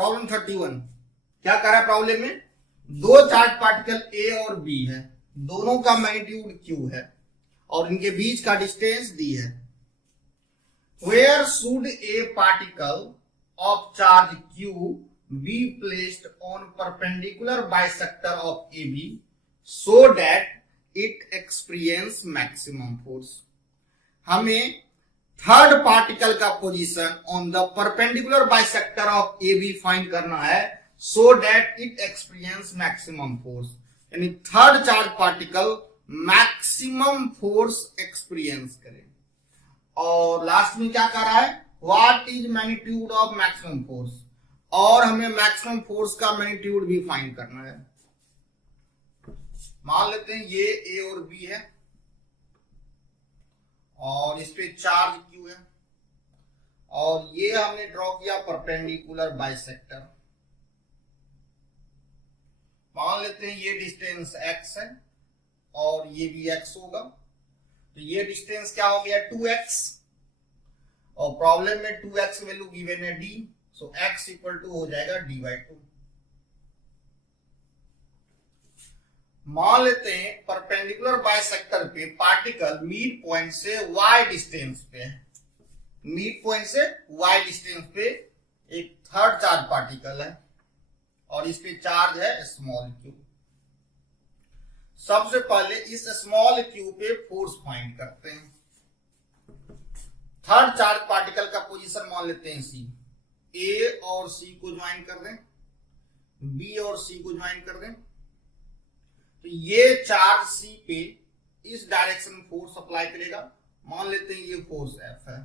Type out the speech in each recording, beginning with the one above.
Problem 31 क्या कर रहा है प्रॉब्लम में, दो चार्ज पार्टिकल ए और बी है, दोनों का मैग्नीट्यूड क्यू है और इनके बीच का डिस्टेंस डी है। Where should a particle of charge Q be placed on perpendicular bisector of A B so that it experience maximum force. हमें थर्ड पार्टिकल का position on the perpendicular bisector of A B find करना है so that it experience maximum force, यानी third charge particle maximum force experience करे। और last में क्या कर रहा है, what is magnitude of maximum force, और हमें मैक्सिमम फोर्स का मैग्नीट्यूड भी फाइंड करना है। मान लेते हैं ये ए और बी है और इस पे चार्ज क्यू है और ये हमने ड्रॉ किया परपेंडिकुलर बाइसेक्टर। मान लेते हैं ये डिस्टेंस x है और ये भी x होगा, तो ये डिस्टेंस क्या हो गया 2x और प्रॉब्लम में 2x वैल्यू गिवन है d, so x equal to हो जाएगा d/2। मान लेते हैं परपेंडिकुलर बाइसेक्टर पे पार्टिकल मिड पॉइंट से y डिस्टेंस पे है, मिड पॉइंट से y डिस्टेंस पे एक थर्ड चार्ज पार्टिकल है और इस पे चार्ज है स्मॉल क्यू। सबसे पहले इस स्मॉल क्यू पे फोर्स फाइंड करते हैं। थर्ड चार्ज पार्टिकल का पोजीशन मान लेते हैं सी, ए और सी को ज्वाइन कर दें, बी और सी को ज्वाइन कर दें, तो ये चार्ज सी पे इस डायरेक्शन में फोर्स अप्लाई करेगा। मान लेते हैं ये फोर्स एफ है,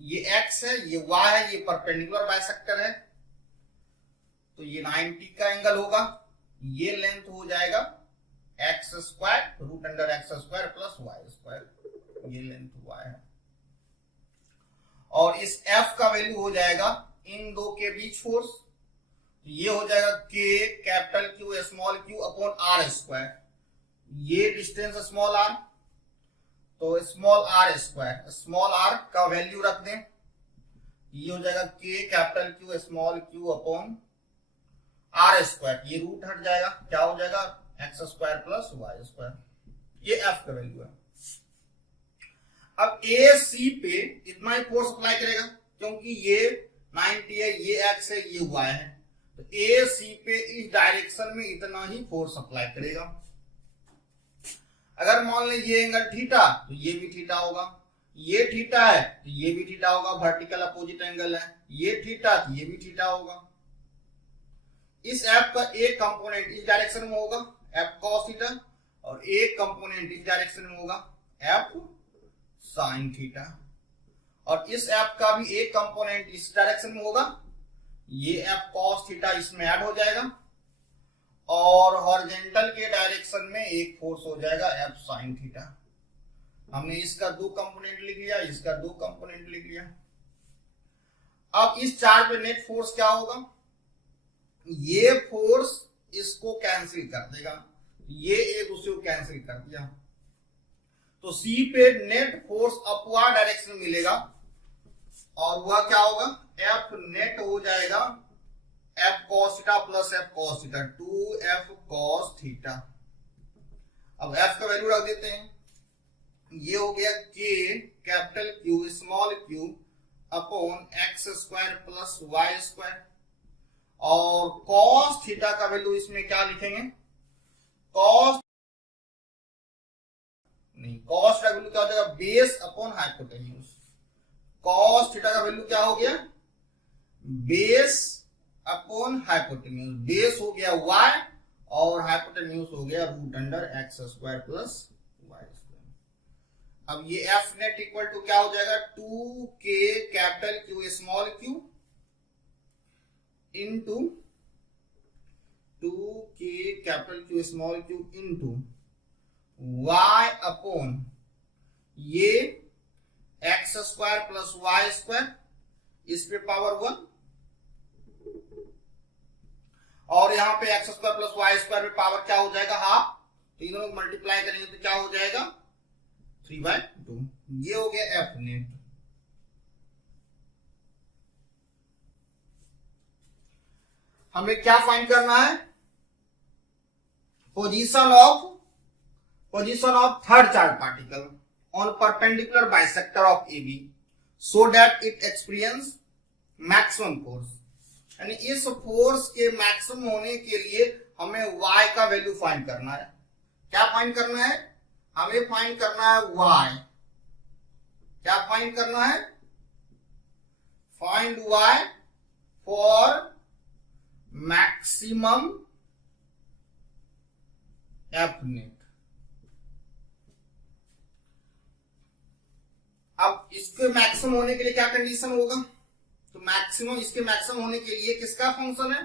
ये एक्स है, ये वाई है, ये परपेंडिकुलर बाइसेक्टर है, तो ये 90 का एंगल होगा। ये लेंथ हो जाएगा x square root under x square plus Y square, ये लेंथ वाई है। और इस एफ का वैल्यू हो जाएगा इन दो के बीच फोर्स, ये हो जाएगा k capital Q small Q upon r square, ये डिस्टेंस स्मॉल आर, तो small r square, small r का वैल्यू रख दें, ये हो जाएगा k capital Q small Q upon r square, ये रूट हट जाएगा, क्या हो जाएगा x square plus Y square, ये एफ का वैल्यू है। अब ए सी पे इतना ही फोर्स अप्लाई करेगा क्योंकि ये 90 है, ये एक्स है, ये वाई है, तो ए सी पे इस डायरेक्शन में इतना ही फोर्स अप्लाई करेगा। अगर मान लें ये एंगल थीटा, तो ये भी थीटा होगा, ये थीटा है तो ये भी थीटा होगा, वर्टिकल अपोजिट एंगल है, ये थीटा तो ये भी थीटा होगा। इस एफ का एक कंपोनेंट इस डायरेक्शन में होगा एफ कॉस थीटा और एक कंपोनेंट इस डायरेक्शन में होगा एफ साइन थीटा, और इस एफ का भी एक कंपोनेंट इस डायरेक्शन में होगा, ये एफ कॉस थीटा इसमें ऐड हो जाएगा और हॉरिजॉन्टल के डायरेक्शन में एक फोर्स हो जाएगा एफ साइन थीटा। हमने इसका दो कंपोनेंट लिख लिया, इसका दो कंपोनेंट लिख लिया। अब इस चार्ज पे नेट फोर्स क्या होगा, ये फोर्स इसको कैंसिल कर देगा, ये एक दूसरे को कैंसिल कर दिया, तो सी पे नेट फोर्स अपवर्ड डायरेक्शन में मिलेगा और वह क्या होगा एफ नेट हो जाएगा F cos theta plus F cos theta, 2f cos theta. अब एफ का वैल्यू रख देते हैं, ये हो गया k capital Q small Q upon x square plus Y square, और कॉस थीटा का वैल्यू इसमें क्या लिखेंगे, कॉस का वैल्यू क्या हो जाएगा base upon hypotenuse. Cos theta का वैल्यू क्या हो गया बेस अपॉन हाइपोटेन्यूज, बेस हो गया y और हाइपोटेन्यूज हो गया root under x square plus Y square. अब ये एफ नेट इक्वल टू क्या हो जाएगा 2k capital Q small Q into 2k capital Q small Q into y upon ये x square plus Y square, इस पे पावर 1 और यहां पे X square plus Y square पे पावर क्या हो जाएगा हाफ, तो इन दोनों को मल्टीप्लाई करेंगे तो क्या हो जाएगा 3/2, ये हो गया एफ नेट। हमें क्या फाइंड करना है, position of third charge particle on perpendicular bisector of AB so that it experience maximum force. यानी इस फोर्स के मैक्सिमम होने के लिए हमें y का वैल्यू फाइंड करना है। क्या फाइंड करना है, हमें फाइंड करना है y। क्या फाइंड करना है, find y for maximum F net. अब इसके मैक्सिमम होने के लिए क्या कंडीशन होगा, तो मैक्सिमम, इसके मैक्सिमम होने के लिए किसका फंक्शन है,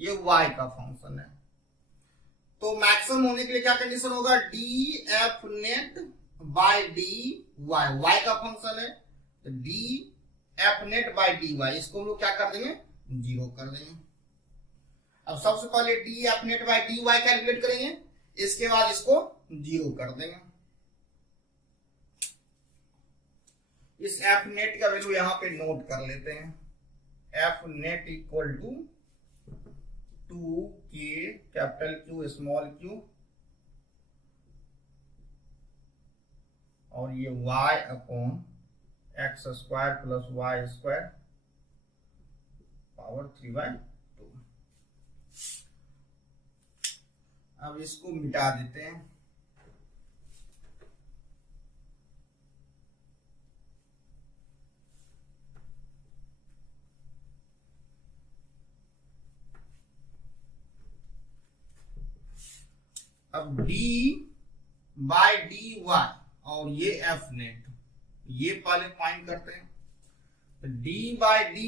ये y का फंक्शन है। तो मैक्सिमम होने के लिए क्या कंडीशन होगा, dF net by dy, y का फंक्शन है, तो dF नेट बाय dy, इसको हम लोग क्या कर देंगे, 0 कर देंगे। अब सबसे पहले dF net by dy calculate करेंगे, इसके बाद इसको 0 कर देंगे। इस F नेट का वैल्यू यहां पे नोट कर लेते हैं, F net equal to 2K capital Q small q और ये y upon x square plus y square power 3/2। अब इसको मिटा देते हैं। अब d बाय dy और ये F नेट, ये पहले फाइंड करते हैं। तो d बाय dy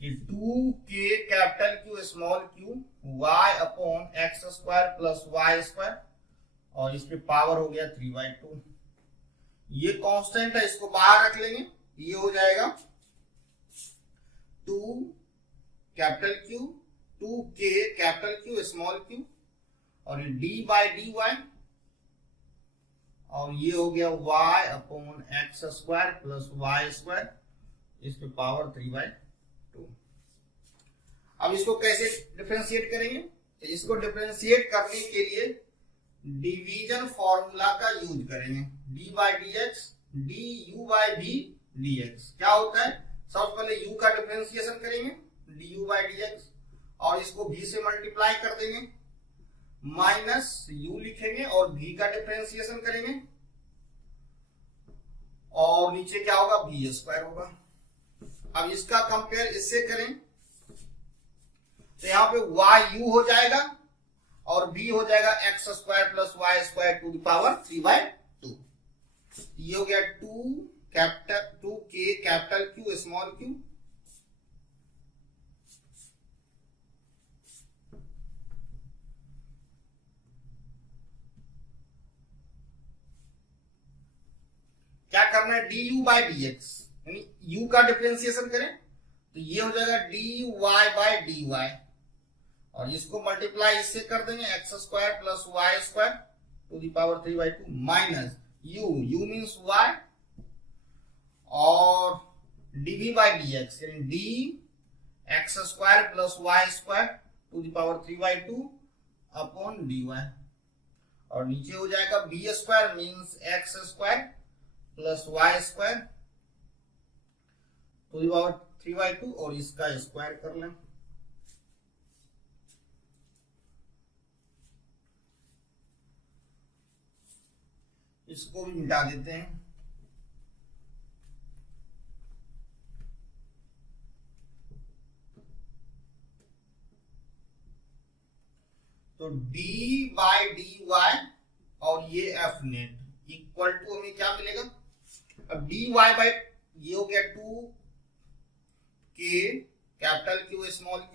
ये 2K capital Q small q y upon x square plus y square और इस पे पावर हो गया 3/2। ये कांस्टेंट है, इसको बाहर रख लेंगे, ये हो जाएगा 2 capital Q 2K capital Q small q और ये d बाय dy और ये हो गया y upon x square plus y square, इस पे पावर 3/2। अब इसको कैसे डिफरेंशिएट करेंगे, तो इसको डिफरेंशिएट करने के लिए डिवीजन फॉर्मूला का यूज करेंगे, d by dx du by v dx। क्या होता है, सबसे पहले u का डिफरेंशिएशन करेंगे du बाय dx और इसको v से मल्टीप्लाई कर देंगे, माइनस u लिखेंगे और v का डिफरेंशिएशन करेंगे और नीचे क्या होगा, v स्क्वायर होगा। अब इसका कंपेयर इससे करें तो यहाँ पे y u हो जाएगा और v हो जाएगा x square plus y square to the power 3/2। ये हो गया 2K capital Q small q क्या करना है, du बाय dx, यानी u का डिफरेंशिएशन करें तो ये हो जाएगा dy बाय dy और इसको मल्टीप्लाई इससे कर देंगे x square plus y square to the power 3/2 minus u means y और dv बाय dx यानी dx square plus y square to the power 3/2 upon dy और नीचे हो जाएगा b square means x square plus y square to the power 3/2 और इसका square कर लें। इसको भी मिटा देते हैं। तो d बाय dy और ये f नेट इक्वल टू हमें क्या मिलेगा, अब dy बाय ये हो गया 2K capital Q small q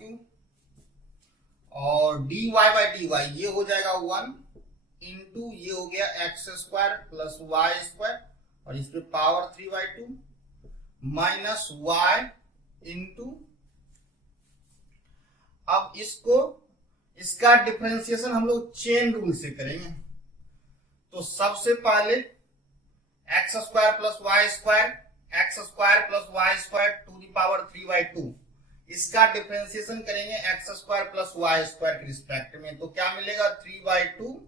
और dy बाय dy ये हो जाएगा 1 इंटू ये हो गया x square plus y square और इस पे पावर 3/2 माइनस y इंटू, अब इसको इसका डिफरेंशिएशन हम लोग चेन रूल से करेंगे। तो सबसे पहले x square plus y square x square plus y square to the power 3/2 इसका डिफरेंशिएशन करेंगे x square plus Y square के रिस्पेक्ट में, तो क्या मिलेगा 3/2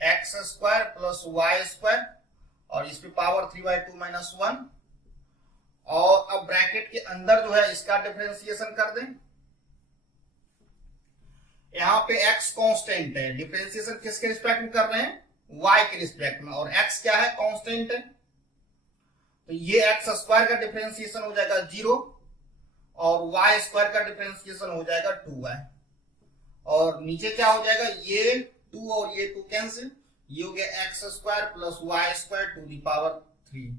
x square plus Y square और इस पे पावर 3/2 माइनस 1। और अब ब्रैकेट के अंदर जो है इसका डिफरेंशिएशन कर दें। यहां पे x कांस्टेंट है, डिफरेंशिएशन किसके रिस्पेक्ट में कर रहे हैं, y के रिस्पेक्ट में, और x क्या है, कांस्टेंट है। तो ये एक्स स्क्वायर का डिफरेंशिएशन हो जाएगा 0 और y स्क्वायर का डिफरेंशिएशन हो जाएगा 2y, और नीचे क्या हो जाएगा, ये 2 और ये 2 कैंसिल, ये हो गया x square plus Y square to the power 3।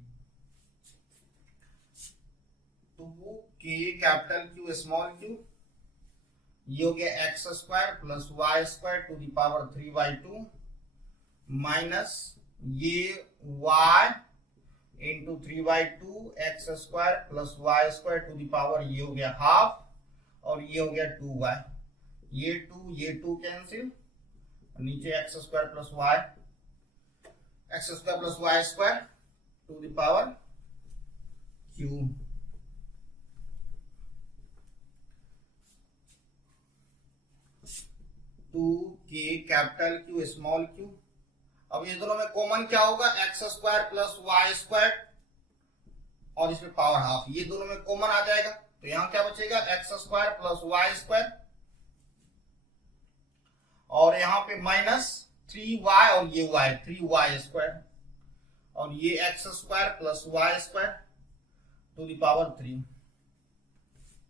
2k capital Q small q, ये हो गया x square plus Y square to the power 3/2 minus ये y into 3/2 x square plus Y square to the power, ये हो गया half और ये हो गया 2y, ये 2 कैंसिल, नीचे x square plus Y square to the power q। Two k capital Q small q। अब ये दोनों में कॉमन क्या होगा, x square plus Y square और इसमें पावर हाफ, ये दोनों में कॉमन आ जाएगा, तो यहां क्या बचेगा, x square plus Y square और यहां पे माइनस 3y और ये y 3y स्क्वायर और ये x square plus Y square to the power 3।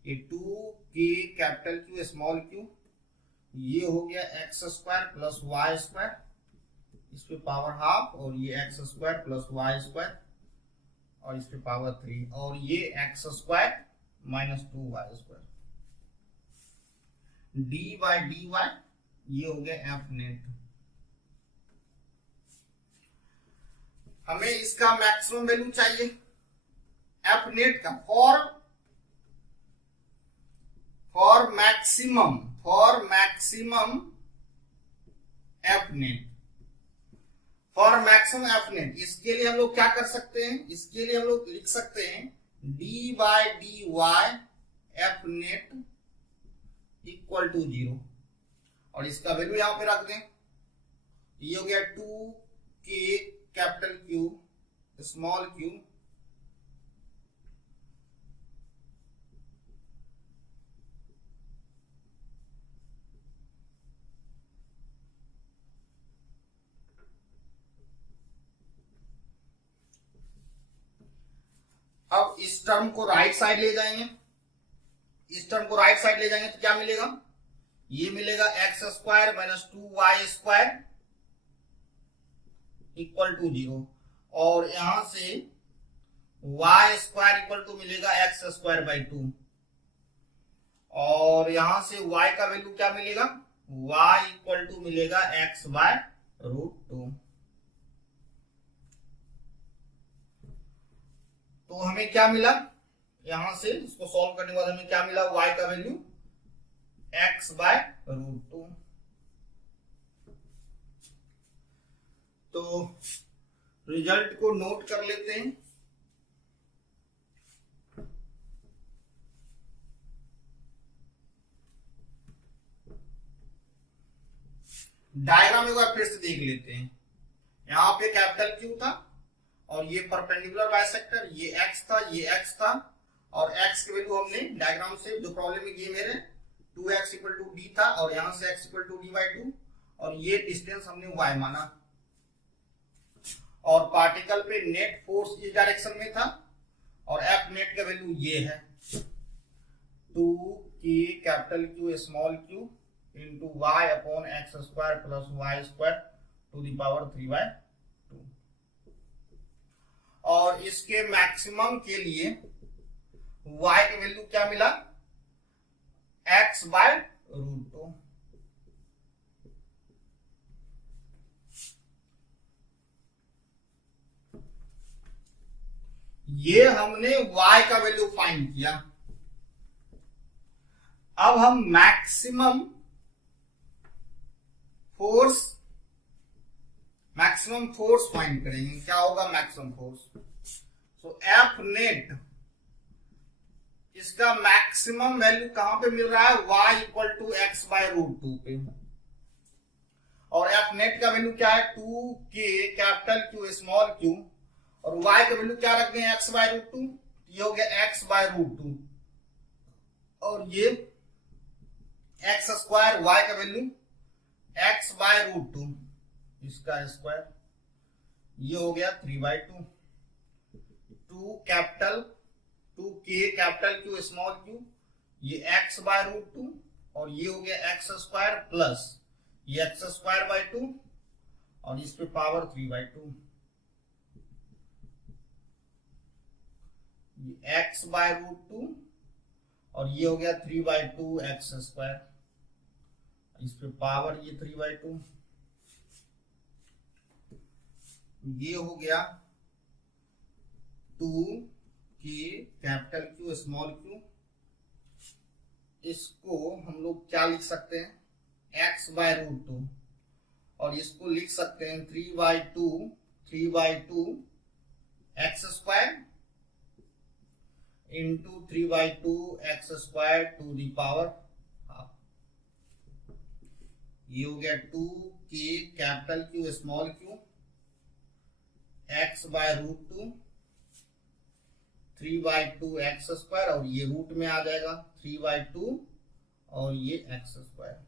ये 2k capital Q small q, ये हो गया x square plus Y square, इस पे पावर हाफ और ये x square plus Y square और इस पे पावर 3 और ये x square minus 2y square dy, ये हो गया एफ नेट। हमें इसका मैक्सिमम वैल्यू चाहिए एफ नेट का, for maximum F net, for maximum F net. इसके लिए हम लोग क्या कर सकते हैं, इसके लिए हम लोग लिख सकते हैं dy F net equal to 0 और इसका वैल्यू यहां पे रख दें, ये हो गया 2k capital Q small q अब इस टर्म को राइट साइड ले जाएंगे, तो क्या मिलेगा, ये मिलेगा x square minus 2y square equal to 0 और यहां से y स्क्वायर इक्वल टू मिलेगा एक्स स्क्वायर बाई 2 और यहां से y का वैल्यू क्या मिलेगा, y इक्वल टू मिलेगा x बाय √2। तो हमें क्या मिला, यहां से इसको सॉल्व करने के बाद हमें क्या मिला, y का वैल्यू x बाय √2। तो रिजल्ट को नोट कर लेते हैं। डायग्राम एक बार फिर से देख लेते हैं। यहां पे कैपिटल Q था और ये परपेंडिकुलर बाइसेक्टर, ये x था, ये x था और x की वैल्यू हमने डायग्राम से जो प्रॉब्लम में दिए मेरे 2x इक्वल टू d था और यहां से x इक्वल टू d/2 और ये डिस्टेंस हमने y माना और पार्टिकल पे नेट फोर्स इस डायरेक्शन में था और F नेट का वैल्यू ये है 2k capital Q small q into y upon x square plus Y square to the power 3/2 और इसके मैक्सिमम के लिए y की वैल्यू क्या मिला, x बाय √2। ये हमने y का वैल्यू फाइंड किया। अब हम मैक्सिमम फोर्स फाइंड करेंगे। क्या होगा maximum force, so F net इसका मैक्सिमम वैल्यू कहां पे मिल रहा है, y equal to x by root 2 पे। और एफ नेट का वैल्यू क्या है, 2k capital Q small Q, और y का वैल्यू क्या रख दें, x बाय रूट 2, ये हो गया x बाय रूट 2, और ये एक्स स्क्वायर, y का वैल्यू x बाय रूट 2, इसका स्क्वायर, ये हो गया 3/2, 2k capital Q small q, ये x बाय रूट 2, और ये हो गया एक्स स्क्वायर प्लस ये एक्स स्क्वायर बाय 2, और इस पे पावर 3/2, ये x बाय रूट 2, और ये हो गया 3/2 एक्स स्क्वायर, इस पे पावर ये 3/2, ये हो गया 2k capital Q small Q. इसको हम लोग क्या लिख सकते हैं, x बाय रूट 2, और इसको लिख सकते हैं 3/2 x square into 3/2 x square to the power half. ये हो गया 2k capital Q small q x by root 2, 3/2 x square, और ये रूट में आ जाएगा 3/2, और ये x square.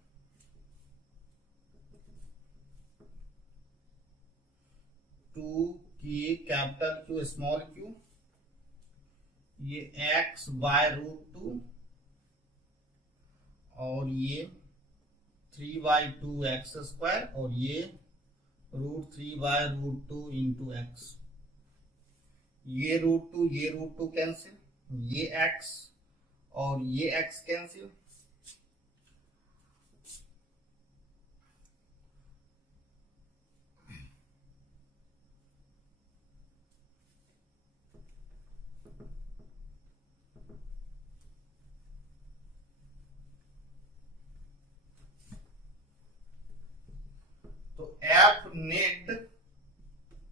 Two k capital Q small q, ये x बाय रूट 2, और ये 3/2 एक्स स्क्वायर, और ये रूट 3/√2 इंटू एक्स। ये रूट 2 कैंसिल, ये x और ये x कैंसिल, तो एफ नेट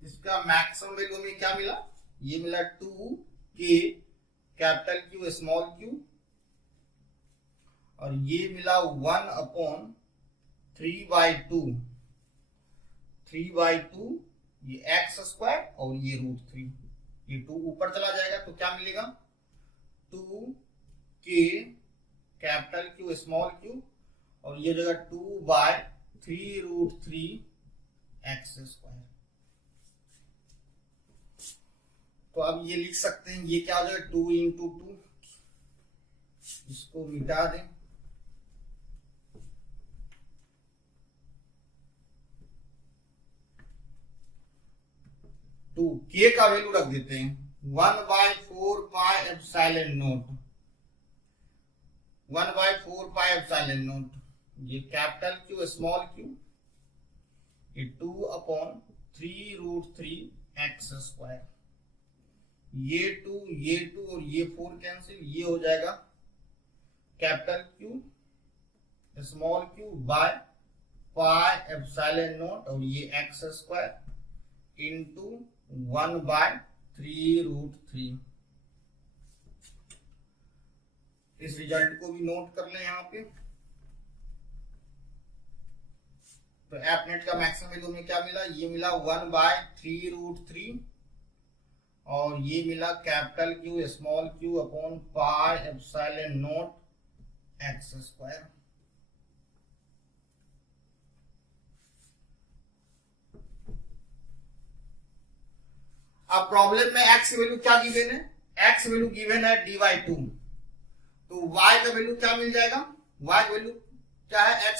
इसका मैक्सिमम वैल्यू में क्या मिला, ये मिला 2k capital Q small Q, और ये मिला 1/3/2 ये एक्स स्क्वायर, और ये रूट 3, ये 2 ऊपर चला जाएगा तो क्या मिलेगा, 2k capital Q small Q, और ये जगह 2/3√3 एक्स स्क्वायर। तो अब ये लिख सकते हैं, ये क्या हो जाएगा 2 इंटू 2, इसको मिटा दें, टू के का वैल्यू रख देते हैं 1/4 pi epsilon not, 1/4 pi epsilon not, ये कैपिटल क्यू स्मॉल क्यू, ये 2/3√3 एक्स स्क्वायर, ये 2 और ये 4 कैंसिल, ये हो जाएगा capital Q small Q by pi epsilon not, और ये एक्स स्क्वायर इंटू 1/3√3। इस रिजल्ट को भी नोट कर लें यहाँ पे। तो एफ नेट का मैक्सिमम वैल्यू में क्या मिला, ये मिला 1/3√3, और ये मिला capital Q small Q upon pi epsilon naught x square. अब प्रॉब्लम में x वैल्यू क्या गिवन है, x वैल्यू गिवन है dy2, तो y का वैल्यू क्या मिल जाएगा, y का वैल्यू क्या है,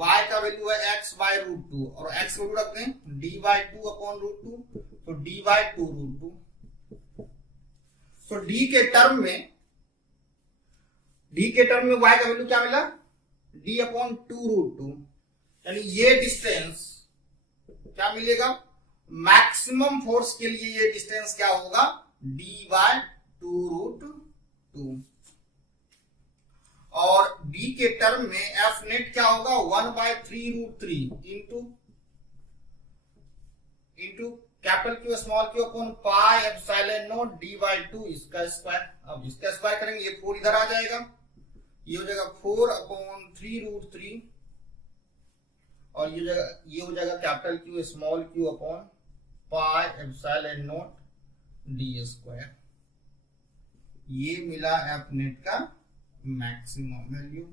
y का वैल्यू है x बाय रूट 2, और x वैल्यू रखते हैं dy2 अपॉन रूट 2, तो dy2√2। तो d के टर्म में y का वैल्यू क्या मिला, d/2√2, यानी ये डिस्टेंस क्या मिलेगा, मैक्सिमम फोर्स के लिए ये डिस्टेंस क्या होगा, d/2√2, और d के टर्म में एफ नेट क्या होगा, 1/3√3 into capital Q small Q upon pi epsilon not D by two इसका स्क्वायर। अब इसका स्क्वायर करेंगे, ये 4 इधर आ जाएगा, ये हो जाएगा 4 अपॉन 3√3 और ये हो जाएगा capital Q small Q upon pi epsilon not D square. ये मिला एफ नेट का मैक्सिमम वैल्यू।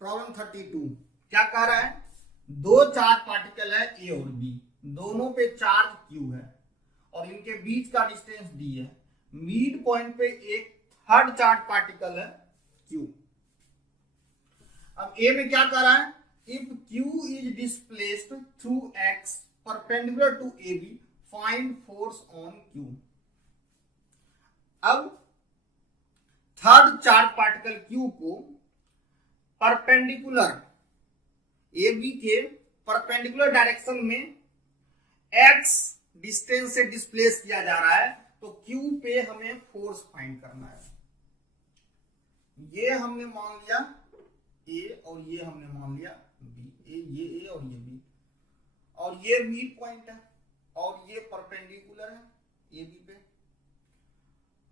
प्रॉब्लम 32 क्या कह रहा है, दो चार्ज पार्टिकल है ए और बी, दोनों पे चार्ज क्यू है और इनके बीच का डिस्टेंस डी है। मिड पॉइंट पे एक थर्ड चार्ज पार्टिकल है क्यू। अब ए में क्या कर रहा है, if q is displaced through x perpendicular to A B find force on q. अब थर्ड चार्ज पार्टिकल क्यू को परपेंडिकुलर ए बी के परपेंडिकुलर डायरेक्शन में एक्स डिस्टेंस से डिस्प्लेस किया जा रहा है, तो क्यू पे हमें फोर्स फाइंड करना है। ये हमने मान लिया ए और ये हमने मान लिया बी, ये ए और ये बी, और ये मिड पॉइंट है और ये परपेंडिकुलर है ए बी पे।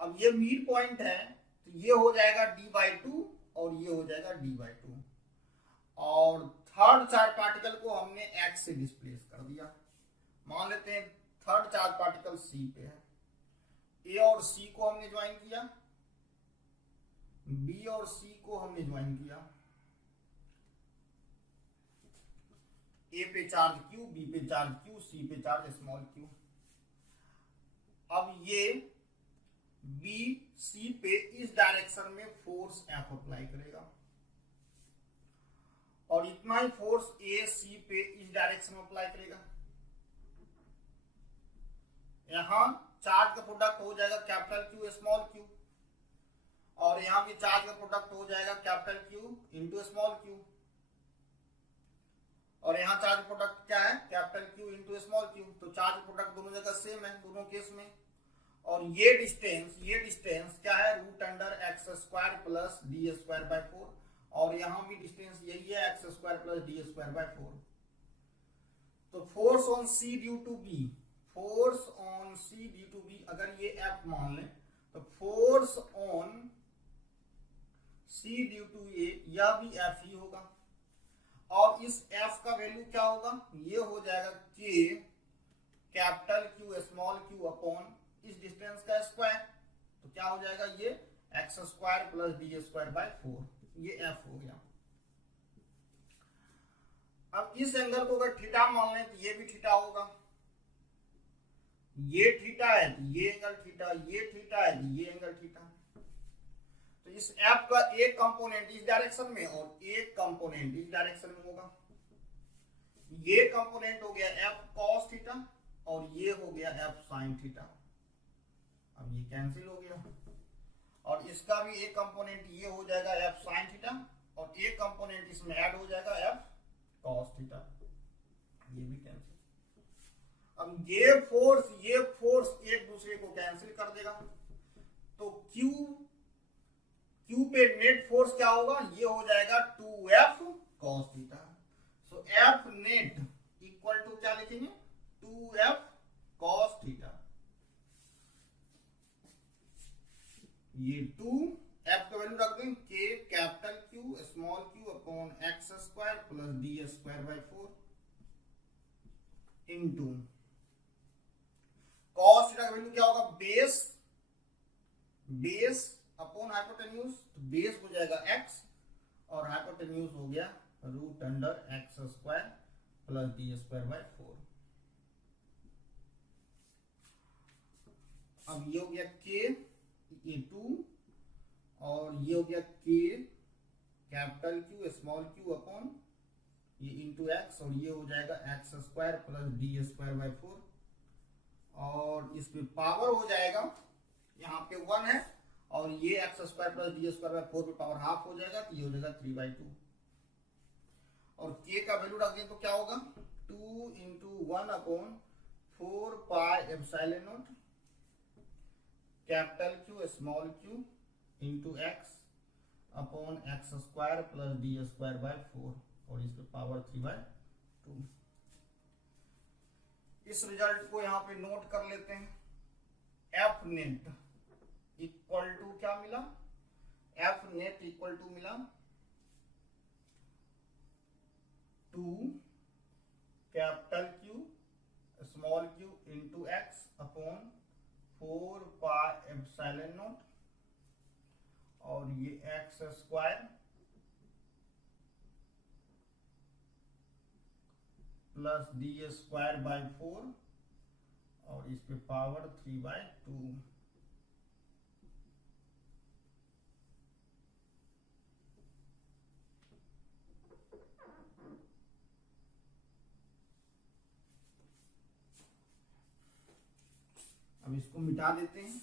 अब ये मिड पॉइंट है तो ये हो जाएगा d/2 और ये हो जाएगा d/2 और थर्ड चार्ज पार्टिकल को हमने एक्स से डिस्प्लेस कर दिया। मान लेते हैं थर्ड चार्ज पार्टिकल सी पे है, ए और सी को हमने ज्वाइन किया, बी और सी को हमने ज्वाइन किया। ए पे चार्ज क्यू, बी पे चार्ज क्यू, सी पे चार्ज स्मॉल क्यू। अब ये बी सी पे इस डायरेक्शन में फोर्स एफ अप्लाई करेगा और इतना ही फोर्स ए सी पे इस डायरेक्शन में अप्लाई करेगा। यहां चार्ज का प्रोडक्ट हो जाएगा कैपिटल क्यू स्मॉल क्यू और यहां भी चार्ज का प्रोडक्ट हो जाएगा capital Q into small Q और यहाँ चार्ज प्रोडक्ट क्या है, capital Q into small Q. तो चार्ज प्रोडक्ट दोनों जगह सेम है दोनों केस में। और ये डिस्टेंस क्या है, root under x square plus D square by 4 और यहाँ भी डिस्टेंस यही है X square plus D square by 4। तो force on C due to B, force on C due to B अगर ये एफ मान लें तो force on C due to A यह भी एफ ही होगा और इस एफ का वैल्यू क्या होगा, ये हो जाएगा k capital Q small Q upon इस डिस्टेंस का स्क्वायर। तो क्या हो जाएगा, ये x square plus D square by 4, ये एफ हो गया। अब इस एंगल को अगर थीटा मान लें तो ये भी थीटा होगा, ये थीटा है तो ये एंगल थीटा, ये थीटा है तो ये एंगल थीटा। तो इस एफ का एक कंपोनेंट इस डायरेक्शन में और एक कंपोनेंट इस डायरेक्शन में होगा। ये कंपोनेंट हो गया एफ कॉस थीटा और ये हो गया एफ साइन थीटा। अब ये कैंसिल हो गया और इसका भी एक कंपोनेंट ये हो जाएगा एफ साइन थीटा और एक कंपोनेंट इसमें ऐड हो जाएगा एफ कॉस थीटा, ये भी कैंसिल। अब ये फोर्स एक दूसरे को कैंसिल कर देगा तो क्यू पे नेट फोर्स क्या होगा, ये हो जाएगा 2f cos theta. So F net equal to क्या लिखेंगे, 2f cos थीटा। ये 2f का वैल्यू रख दें k capital Q small Q upon x square plus D square by 4 into cos theta का वैल्यू क्या होगा, बेस अपॉन हाइपोटेन्यूज। तो बेस हो जाएगा x और हाइपोटेन्यूज हो गया root under x square plus D square by 4। अब ये हो गया के, ये 2 और ये हो गया k capital Q small Q upon ये इंटू एक्स और ये हो जाएगा x square plus D square by 4 और इस पे पावर हो जाएगा, यहाँ पे 1 है और ये x square plus D square by 4 पे पावर हाफ हो जाएगा तो ये हो जाएगा 3/2 और के का वैल्यू रख दें तो क्या होगा 2 into 1 upon 4 pi epsilon not capital Q small Q into x upon x square plus D square by 4 और इस पे पावर 3/2। 2। इस रिजल्ट को यहां पे नोट कर लेते हैं। एफ नेट इक्वल टू क्या मिला, एफ नेट इक्वल टू मिला 2 capital Q small q into x upon 4 pi epsilon not, और ये x square plus D square by 4 और इस पे पावर 3/2। अब इसको मिटा देते हैं।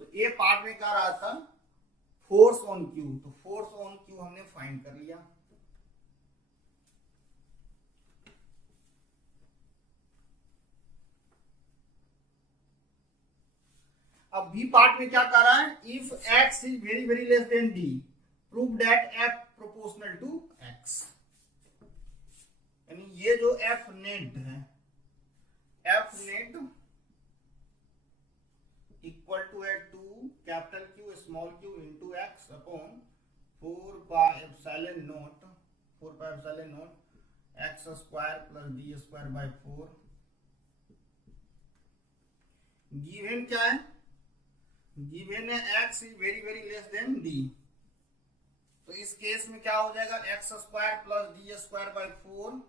तो ए पार्ट में क्या रहा था, फोर्स ऑन क्यू, तो फोर्स ऑन क्यू हमने फाइंड कर लिया। अब बी पार्ट में क्या कर रहा है, if x is very very less than d prove that F proportional to x. यानी ये जो एफ नेट है, एफ नेट इक्वल टू है 2 capital Q small q into x upon 4 pi epsilon naught, 4 pi epsilon naught x square plus D square by 4। Given क्या है, given है x is very very less than d. तो इस case में क्या हो जाएगा, x square plus D square by 4,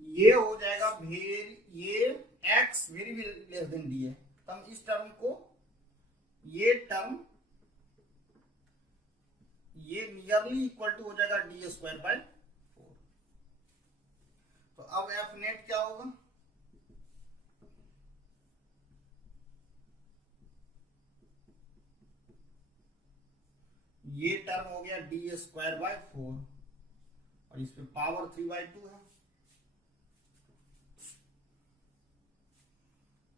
ये हो जाएगा ये x very very less than D है। तो हम इस टर्म को, ये टर्म ये नियरली इक्वल टू हो जाएगा डी स्क्वायर बाई 4। तो अब एफ नेट क्या होगा, ये टर्म हो गया डी स्क्वायर बाई 4 और इस पे पावर 3/2 है।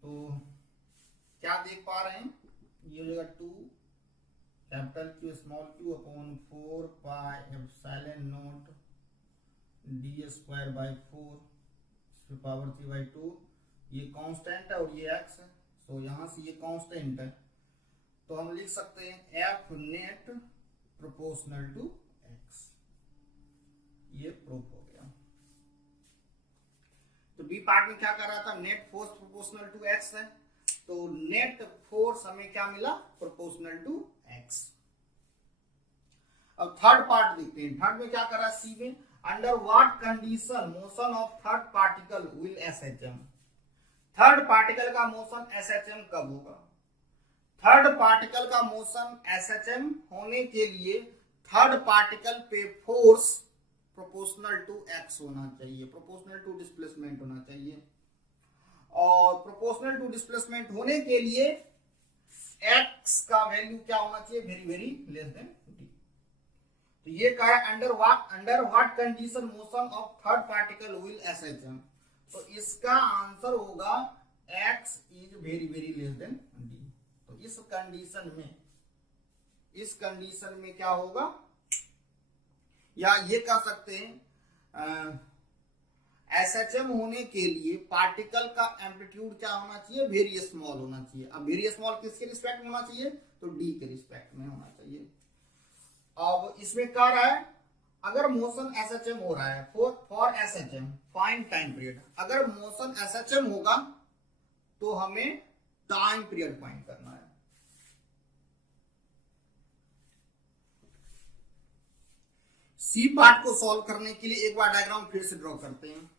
तो क्या देख पा रहे हैं, ये हो जाएगा 2 capital Q small q upon 4 pi epsilon not D square by 4 इस पे पावर 3/2। ये कांस्टेंट है और ये x है, तो यहां से ये कांस्टेंट है, तो हम लिख सकते हैं F net proportional to x। ये प्रूफ हो गया। तो बी पार्ट में क्या कर रहा था, net force proportional to x है, तो नेट फोर्स हमें क्या मिला, प्रोपोर्शनल टू x। अब थर्ड पार्ट देखते हैं। थर्ड में क्या कर रहा है, सी में, under what condition motion of third particle will SHM। Third particle का मोशन SHM कब होगा, थर्ड पार्टिकल का मोशन SHM होने के लिए थर्ड पार्टिकल पे फोर्स प्रोपोर्शनल टू x होना चाहिए, प्रोपोर्शनल टू डिस्प्लेसमेंट होना चाहिए। और प्रोपोर्शनल टू डिस्प्लेसमेंट होने के लिए x का वैल्यू क्या होना चाहिए, very very less than d। तो ये कहा है under what condition motion of third particle will SHM। तो इसका आंसर होगा x is very very less than d। तो इस कंडीशन में क्या होगा, या ये कह सकते हैं SHM होने के लिए पार्टिकल का एम्पलीट्यूड क्या होना चाहिए, वेरी स्मॉल होना चाहिए। अब वेरी स्मॉल किसके रिस्पेक्ट में होना चाहिए, तो d के रिस्पेक्ट में होना चाहिए। अब इसमें क्या रहा है, अगर मोशन SHM हो रहा है for SHM find time period, अगर मोशन SHM होगा तो हमें टाइम पीरियड फाइंड करना है। सी पार्ट को सॉल्व करने के लिए एक बार डायग्राम फिर से ड्रॉ करते हैं।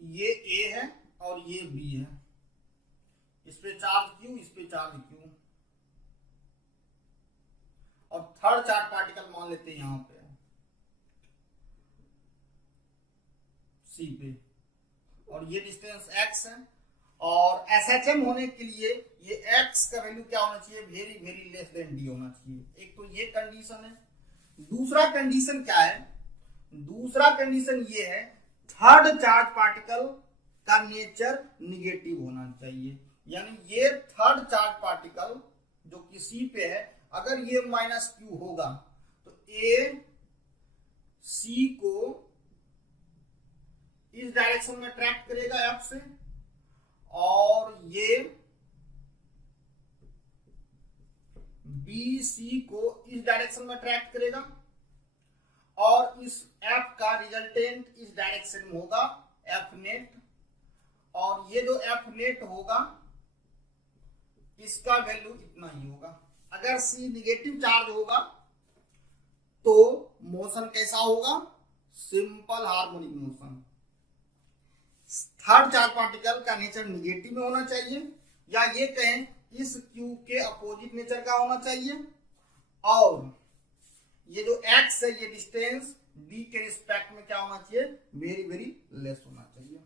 ये ए है और ये बी है, इस पे चार्ज Q, इस पे चार्ज Q, और थर्ड चार्ज पार्टिकल मान लेते हैं यहां पे सी पे, और ये डिस्टेंस x है। और SHM होने के लिए ये x का वैल्यू क्या होना चाहिए, very very less than d होना चाहिए। एक तो ये कंडीशन है। दूसरा कंडीशन क्या है, दूसरा कंडीशन ये है थर्ड चार्ज पार्टिकल का नेचर निगेटिव होना चाहिए। यानी ये थर्ड चार्ज पार्टिकल जो किसी पे है, अगर ये -q होगा तो A डायरेक्शन में ट्रैक्ट करेगा एफ से, और ये बी सी को इस डायरेक्शन में ट्रैक्ट करेगा, और इस एफ का रिजल्टेंट इस डायरेक्शन में होगा एफ नेट, और ये जो एफ नेट होगा इसका वैल्यू इतना ही होगा। अगर सी निगेटिव चार्ज होगा तो मोशन कैसा होगा, simple harmonic motion. Third charge particle का नेचर निगेटिव में होना चाहिए, या ये कहें इस क्यू के अपोजिट नेचर का होना चाहिए, और ये जो एक्स है ये डिस्टेंस डी के रिस्पेक्ट में क्या होना चाहिए, वेरी वेरी लेस होना चाहिए।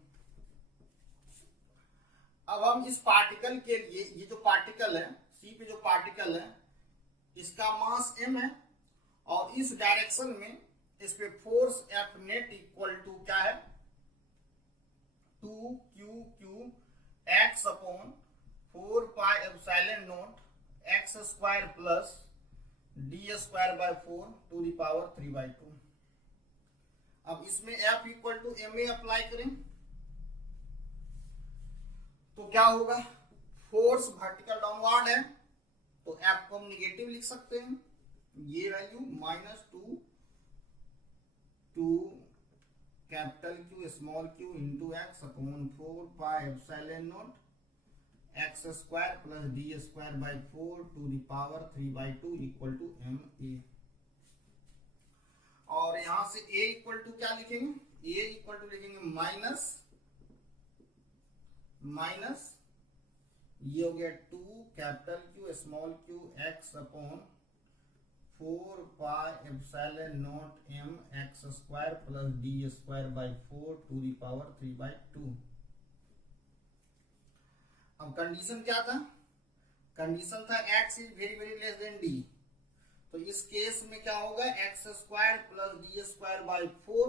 अब हम इस पार्टिकल के लिए, ये जो पार्टिकल है सी पे जो पार्टिकल है इसका मास m है, और इस डायरेक्शन में इस पे force F net equal to क्या है, 2q x upon 4 pi epsilon naught x square plus D square by 4 to the power 3/2। अब इसमें F equal to m a apply करें तो क्या होगा, फोर्स वर्टिकल डाउनवर्ड है तो F को हम निगेटिव लिख सकते हैं, ये value -2 capital Q small q into x upon 4 pi epsilon naught x square plus D square by 4 to the power 3/2 equal to m a. और यहां से a इक्वल टू क्या लिखेंगे, a इक्वल टू लिखेंगे माइनस ये हो गया 2 capital Q small q x upon 4 pi epsilon not m x square plus D square by 4 to the power 3/2। अब कंडीशन क्या था, कंडीशन था x is very very less than d, तो इस केस में क्या होगा, x square plus D square by 4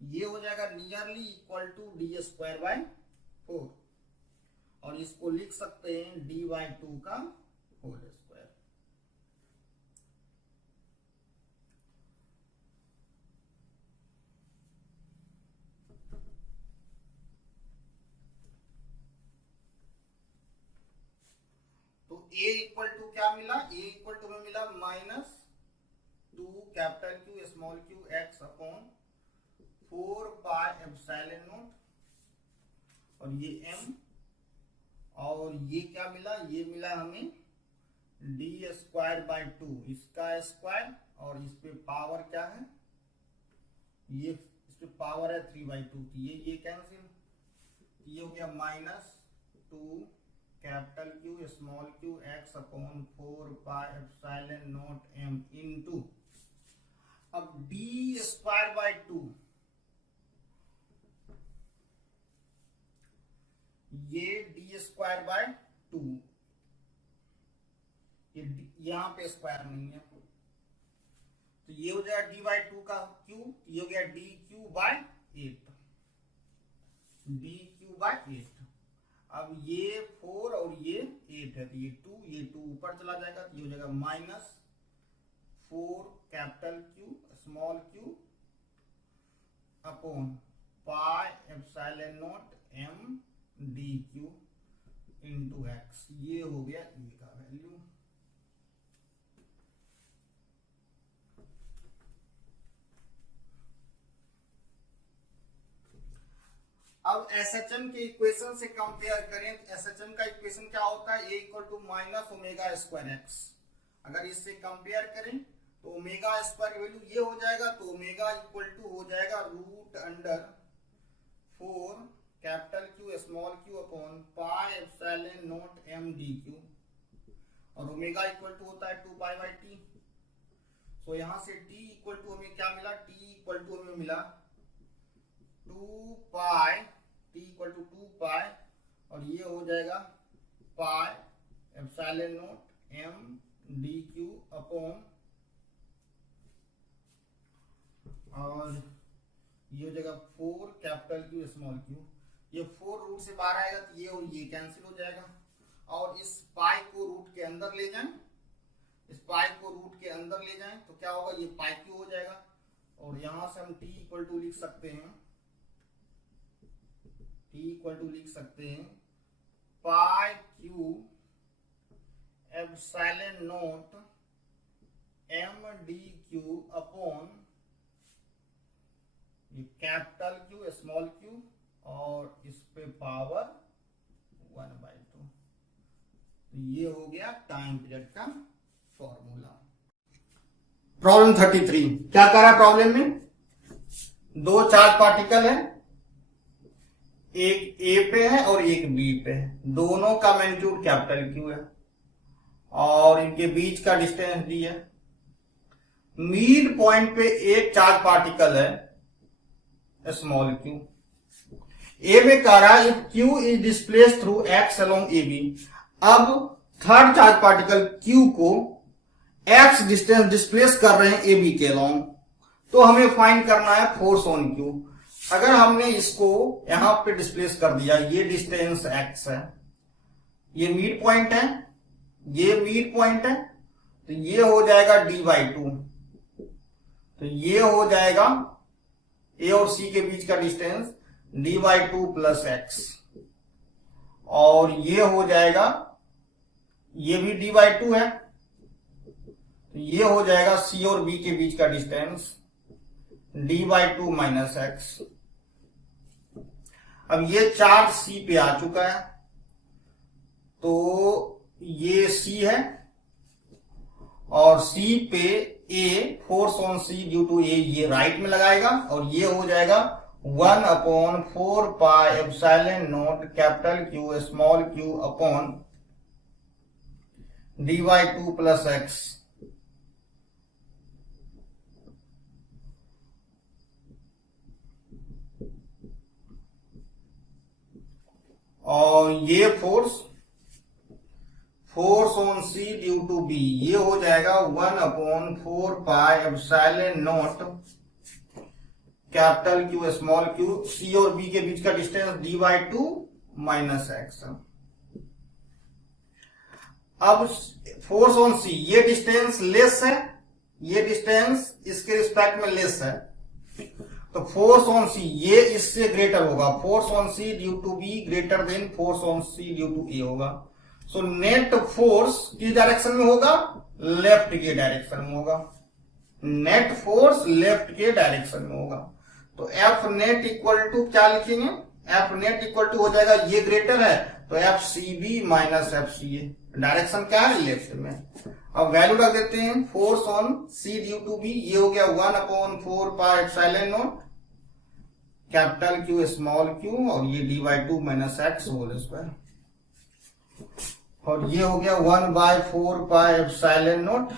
ये हो जाएगा nearly equal to d square by 4, और इसको लिख सकते हैं डी बाई 2 का होल स्क्वायर। तो a इक्वल टू क्या मिला, a इक्वल टू में मिला -2 capital Q small q x upon 4 pi epsilon not, और ये m, और ये क्या मिला, ये मिला हमें डी स्क्वायर बाई 2 इसका स्क्वायर, और इस पे पावर क्या है, ये इस पे पावर है 3/2, ये कैंसिल, ये हो गया -2 capital Q small q x upon 4 pi epsilon not m into, अब डी स्क्वायर बाई 2 ये डी स्क्वायर बाय 2, ये यहां पे स्क्वायर नहीं है तो ये हो जाएगा डी बाई 2 का क्यू, ये हो गया d q by 8, d q by 8। अब ये 4 और ये 8 है तो ये 2 ऊपर चला जाएगा तो ये हो जाएगा -4 capital Q small q upon pi epsilon not m D Q into x, ये हो गया e का वैल्यू। अब SHM के इक्वेशन से कंपेयर करें तो SHM का इक्वेशन क्या होता है, a equal to minus omega square x. अगर इससे कंपेयर करें तो ओमेगा स्क्वायर की वैल्यू ये हो जाएगा, तो ओमेगा इक्वल टू हो जाएगा √4 capital Q small q upon pi epsilon not m D Q, और ओमेगा इक्वल टू होता है 2 पाई बाई t। तो यहां से t इक्वल टू हमें क्या मिला, t इक्वल टू हमें मिला 2 पाई, t इक्वल टू 2 पाई, और ये हो जाएगा पाई epsilon not m D Q upon, और ये हो जाएगा 4 कैपिटल Q स्मॉल q, ये 4 रूट से बाहर आएगा तो ये और ये कैंसिल हो जाएगा, और इस पाई को रूट के अंदर ले जाएं, इस पाई को रूट के अंदर ले जाएं तो क्या होगा, ये पाई क्यू हो जाएगा, और यहां से हम t इक्वल टू लिख सकते हैं इक्वल टू लिख सकते हैं pi Q epsilon not M D Q upon capital Q small Q और इस पे पावर 1/2। तो ये हो गया टाइम पीरियड का फॉर्मूला। प्रॉब्लम 33 क्या कर रहा है प्रॉब्लम में, दो चार्ज पार्टिकल है, एक ए पे है और एक बी पे है, दोनों का मैग्नीट्यूड कैपिटल क्यू है और इनके बीच का डिस्टेंस डी है। मिड पॉइंट पे एक चार्ज पार्टिकल है स्मॉल क्यू। ए में कह रहा है if q is displaced through x along A B. अब थर्ड चार्ज पार्टिकल क्यू को एक्स डिस्टेंस डिस्प्लेस कर रहे हैं ए बी के अलोंग, तो हमें फाइंड करना है फोर्स ऑन क्यू। अगर हमने इसको यहां पे डिस्प्लेस कर दिया, ये डिस्टेंस एक्स है, ये मिड पॉइंट है, ये मिड पॉइंट है, तो ये हो जाएगा d/2। तो ये हो जाएगा ए और सी के बीच का डिस्टेंस d/2 प्लस एक्स, और ये हो जाएगा, ये भी d/2 है, तो ये हो जाएगा सी और बी के बीच का डिस्टेंस d/2 माइनस एक्स। अब ये चार्ज सी पे आ चुका है, तो ये सी है और सी पे A, force on C due to A, ये राइट में लगाएगा और ये हो जाएगा 1/4 pi epsilon not capital Q small Q upon d/2 plus X. और ये force on C due to B, ये हो जाएगा 1/4 pi epsilon not capital Q small Q, C और बी के बीच का डिस्टेंस d/2 माइनस एक्स। अब फोर्स ऑन सी, ये डिस्टेंस लेस है, ये डिस्टेंस इसके रिस्पेक्ट में लेस है, तो फोर्स ऑन सी ये इससे ग्रेटर होगा, force on C due to B greater than force on C due to A होगा। सो नेट फोर्स किस डायरेक्शन में होगा, लेफ्ट के डायरेक्शन में होगा, नेट फोर्स लेफ्ट के डायरेक्शन में होगा। तो एफ नेट इक्वल टू क्या लिखेंगे, एफ नेट इक्वल टू हो जाएगा, ये ग्रेटर है तो F C B minus F C A, direction क्या है लेफ्ट में। अब वैल्यू रख देते हैं, force on C due to B ये हो गया 1/4 pi epsilon not capital Q small Q और ये d/2 minus X whole square, और ये हो गया 1/4 pi epsilon not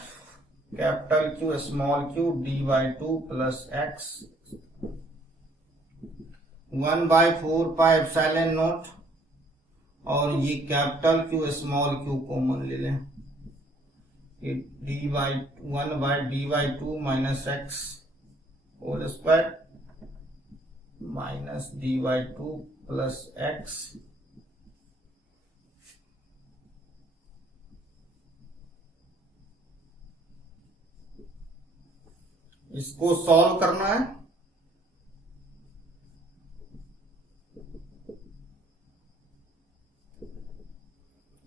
capital Q small Q d/2 plus X, 1/4 pi epsilon not और ये capital Q small Q common ले लें, ये d/2 minus X whole square minus d/2 plus X. इसको सॉल्व करना है,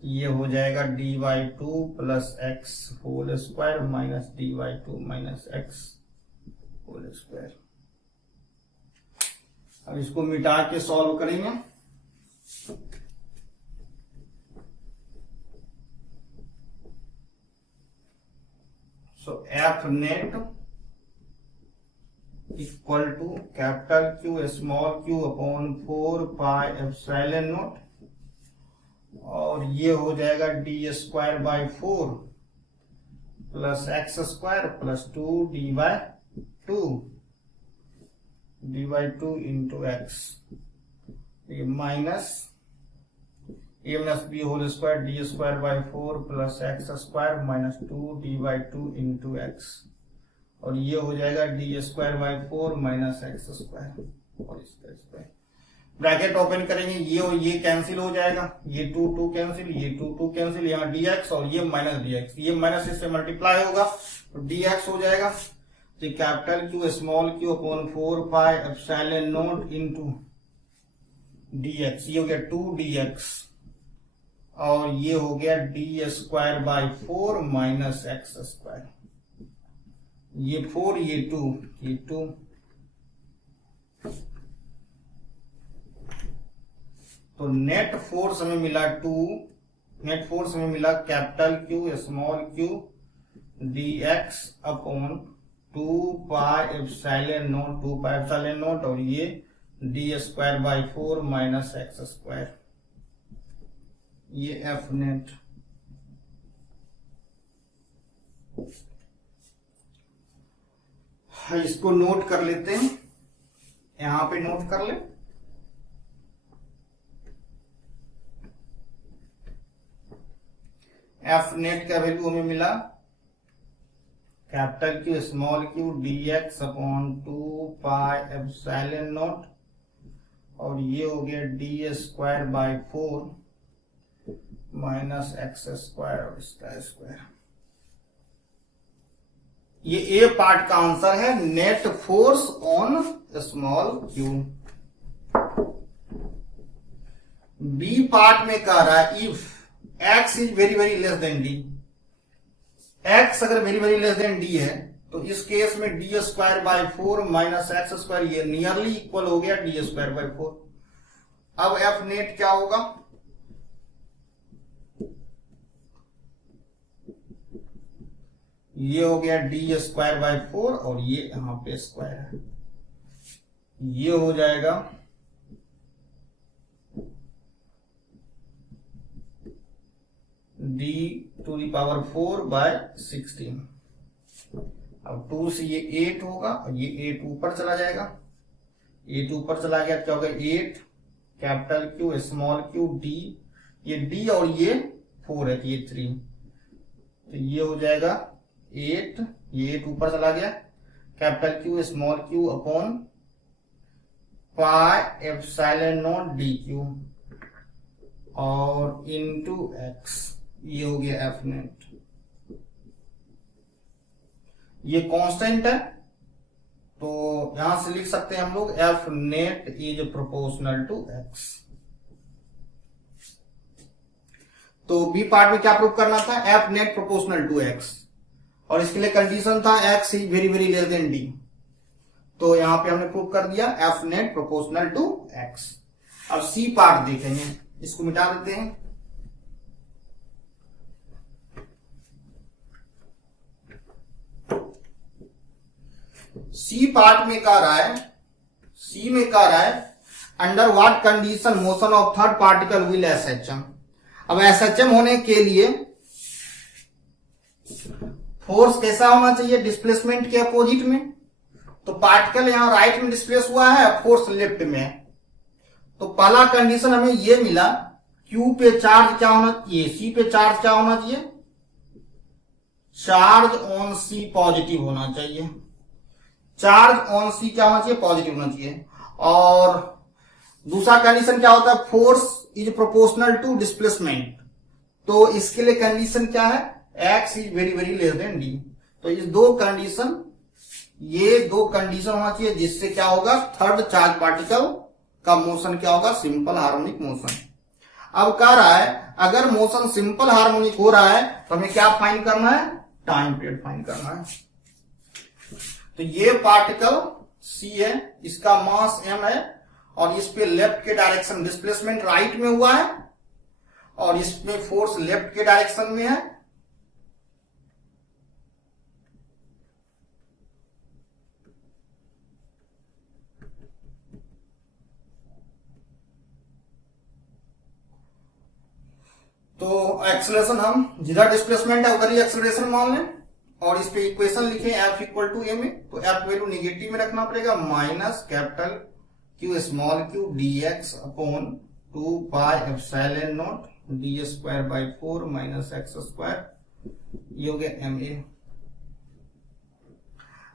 ये हो जाएगा d/2 plus X whole square minus d/2 minus X whole square. अब इसको मिटा के सॉल्व करेंगे, so F net equal to capital Q small Q upon 4 pi epsilon not, और ये हो जाएगा d²/4 plus X square plus 2d/2 into X, minus A minus B whole square d²/4 plus X square minus 2d/2 into X, और ये हो जाएगा d²/4 minus x square और इसका स्क्वायर। ब्रैकेट ओपन करेंगे, ये और ये कैंसिल हो जाएगा, ये 2 कैंसिल, ये 2 कैंसिल, यहाँ dx और ये माइनस dx, ये माइनस इससे मल्टीप्लाई होगा तो dx हो जाएगा, तो capital Q small Q upon 4 pi epsilon not into dx, ये हो गया 2dx और ये हो गया d²/4 माइनस x²। ये 4 ये 2 ये 2। तो नेट फोर्स हमें मिला 2, नेट फोर्स हमें मिला capital Q small q dx upon 2πε0 और ये d²/4 माइनस x²। ये F नेट। इसको नोट कर लेते हैं, यहां पे नोट कर ले। F नेट का वैल्यू हमें मिला capital Q small q dx upon 2πε0 और ये हो गया d²/4 माइनस x² और इसका स्क्वायर। ये ए पार्ट का आंसर है, net force on small q। B part में कह रहा है इफ x is very very less than d, x अगर very very less than d है तो इस केस में d²/4 माइनस x², ये नियरली इक्वल हो गया d²/4। अब F नेट क्या होगा, ये हो गया d²/4 और ये यहां पे स्क्वायर है, ये हो जाएगा d⁴/16। अब 2 से ये 8 होगा और ये 8 ऊपर चला जाएगा, 8 ऊपर चला गया क्या होगा 8 capital Q small q d, ये d और ये 4 है तो ये 3, तो ये हो जाएगा 8, ये 8 ऊपर चला गया capital Q small q upon πε0 dq और इनटू x, ये हो गया F नेट। ये कांस्टेंट है तो यहां से लिख सकते हैं हम लोग F net is proportional to x। तो बी पार्ट में क्या प्रूव करना था, F net proportional to x और इसके लिए कंडीशन था x is very very less than d, तो यहां पे हमने प्रूव कर दिया F net proportional to x। अब सी पार्ट देखेंगे, इसको मिटा देते हैं। सी पार्ट में कह रहा है, सी में कह रहा है under what condition motion of third particle will SHM। अब SHM होने के लिए फोर्स कैसा होना चाहिए, डिस्प्लेसमेंट के अपोजिट में। तो पार्टिकल यहां राइट में डिस्प्लेस हुआ है, फोर्स लेफ्ट में है, तो पहला कंडीशन हमें ये मिला Q पे चार्ज क्या होना चाहिए, C पे चार्ज क्या होना चाहिए, चार्ज ऑन C पॉजिटिव होना चाहिए, चार्ज ऑन C क्या होना चाहिए, पॉजिटिव होना चाहिए। और दूसरा कंडीशन क्या होता है, force is proportional to displacement, तो इसके लिए कंडीशन क्या है, x is very very less than d। तो ये दो कंडीशन होना चाहिए जिससे क्या होगा, थर्ड चार्ज पार्टिकल का मोशन क्या होगा, सिंपल हार्मोनिक मोशन। अब कह रहा है अगर मोशन सिंपल हार्मोनिक हो रहा है तो हमें क्या फाइंड करना है, टाइम पीरियड फाइंड करना है। तो ये पार्टिकल C है, इसका मास m है और इस पे लेफ्ट के डायरेक्शन डिस्प्लेसमेंट राइट में हुआ है और इसमें फोर्स लेफ्ट के डायरेक्शन में है। तो एक्सेलरेशन हम जिधर डिस्प्लेसमेंट है उधर ही एक्सेलरेशन मान लें और इस पे इक्वेशन लिखे F इक्वल टू a में, तो F वैल्यू निगेटिव में रखना पड़ेगा, minus capital Q small q dx upon 2πε0 d²/4 minus x², ये हो गया ma।